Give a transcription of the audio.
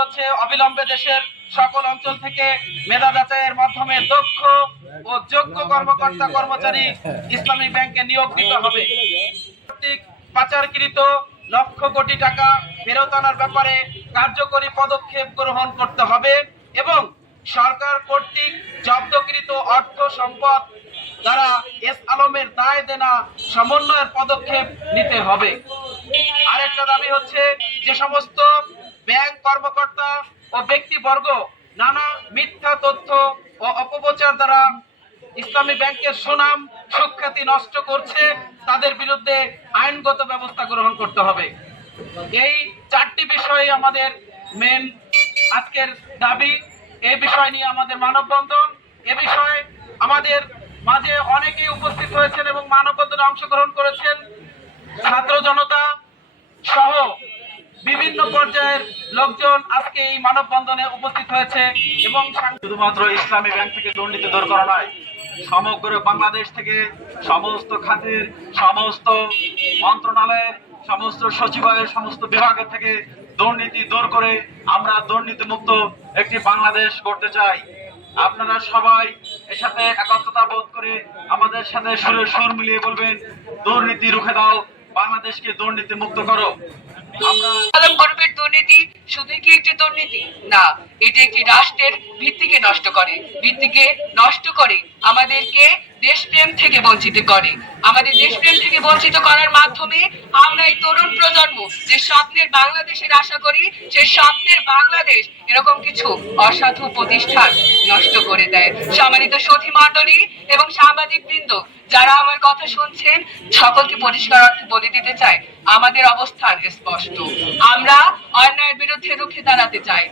হচ্ছে অবিলম্বে দেশের সকল অঞ্চল থেকে মেধা যাচাইয়ের মাধ্যমে দক্ষ ও যোগ্য কর্মকর্তা কর্মচারী ইসলামী ব্যাংকে নিয়োগ দিতে হবে। পাচারকৃত লক্ষ কোটি টাকা ফেরত আনার ব্যাপারে কার্যকরী পদক্ষেপ গ্রহণ করতে হবে এবং সরকার কর্তৃক জব্দকৃত অর্থ সম্পদ দ্বারা এস আলমের দায় দেনা সমন্বয়ের পদক্ষেপ নিতে হবে। আরেকটা দাবি হচ্ছে যে সমস্ত কর্মকর্তা ও ব্যক্তিবর্গ নানা মিথ্যা তথ্য ও অপপ্রচার দ্বারা ইসলামী ব্যাংকের সুনাম, সুখ্যাতি নষ্ট করছে, তাদের বিরুদ্ধে আইনগত ব্যবস্থা গ্রহণ করতে হবে। এই চারটি বিষয়ে আমাদের মেন আজকের দাবি। এই বিষয় নিয়ে আমাদের মানববন্ধন। এ বিষয়ে আমাদের মাঝে অনেকেই উপস্থিত হয়েছেন এবং মানববন্ধনে অংশগ্রহণ করেছেন। ছাত্র জনতা বিভিন্ন পর্যায়ের লোকজন আজকে এই মানববন্ধনে উপস্থিত হয়েছে এবং শুধুমাত্র ইসলামী ব্যাংক থেকে দুর্নীতি দূর করা নয়, সমগ্র বাংলাদেশ থেকে সমস্ত খাতের, সমস্ত মন্ত্রণালয়ের, সমস্ত সচিবালয়ের, সমস্ত বিভাগের থেকে দুর্নীতি দূর করে আমরা দুর্নীতি মুক্ত একটি বাংলাদেশ করতে চাই। আপনারা সবাই এর সাথে একাত্মতা বোধ করে আমাদের সাথে সুরে সুর মিলিয়ে বলবেন, দুর্নীতি রুখে দাও, বাংলাদেশকে দুর্নীতি মুক্ত করো। আমরা গ্রুপের দুর্নীতি শুধু কি দুর্নীতি? না, এটি একটি রাষ্ট্রের ভিত্তিকে নষ্ট করে। ভিত্তিকে নষ্ট করে আমাদেরকে দেশপ্রেম থেকে বঞ্চিত করে। আমাদের দেশপ্রেম থেকে বঞ্চিত করার মাধ্যমে আমরা এই তরুণ প্রজন্ম যে স্বপ্নের বাংলাদেশের আশা করি, সেই স্বপ্নের বাংলাদেশ এরকম কিছু অসাধু প্রতিষ্ঠান নষ্ট করে দেয়। সম্মানিত সতী মণ্ডলী এবং সাংবাদিক বৃন্দ, যারা আমার কথা শুনছেন, সকলকে পরিষ্কার অর্থে বলে দিতে চাই, আমাদের অবস্থান স্পষ্ট। আমরা অন্যায়ের বিরুদ্ধে রুখে দাঁড়াতে চাই।